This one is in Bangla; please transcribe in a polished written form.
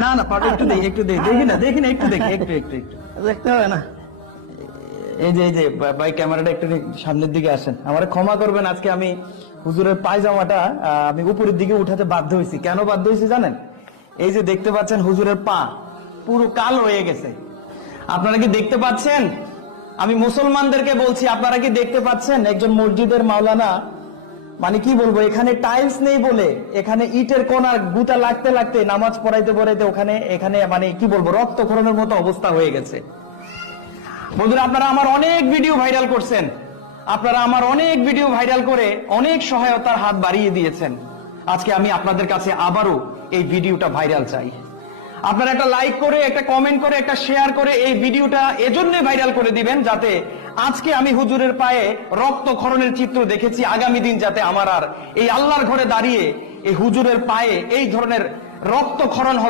না না পাটা একটু দেখি দেখি না একটু দেখি একটু দেখতে হবে না। এই যে ভাই ক্যামেরাটা একটু সামনের দিকে আসেন। আমার ক্ষমা করবেন, আজকে আমি হুজুরের পায়জামাটা আমি উপরের দিকে উঠাতে বাধ্য হয়েছি। কেন বাধ্য হয়েছি জানেন? এই যে দেখতে পাচ্ছেন হুজুরের পা পুরো কালো হয়ে গেছে। আপনারা কি দেখতে পাচ্ছেন? আমি মুসলমানদেরকে বলছি, আপনারা কি দেখতে পাচ্ছেন? একজন মসজিদের মাওলানা, মানে কি বলবো, এখানে টাইলস নেই বলে এখানে ইটের কোনার গুতা লাগতে লাগতে নামাজ পড়াইতে এখানে মানে কি বলবো, রক্তক্ষরণের মতো অবস্থা হয়ে গেছে। বন্ধুরা, আপনারা আমার অনেক ভিডিও ভাইরাল করছেন, আপনারা আমার অনেক ভিডিও ভাইরাল করে অনেক সহায়তার হাত বাড়িয়ে দিয়েছেন। আজকে আমি আপনাদের কাছে আবারও এই ভিডিওটা ভাইরাল চাই। আপনারা একটা লাইক করে, একটা কমেন্ট করে, একটা শেয়ার করে এই ভিডিওটা এজন্য ভাইরাল করে দিবেন, যাতে আজকে আমি হুজুরের পায়ে রক্তক্ষরণের চিত্র দেখেছি, আগামী দিন যাতে আমার আর এই আল্লাহর ঘরে দাঁড়িয়ে এই হুজুরের পায়ে এই ধরনের রক্তক্ষরণ হবে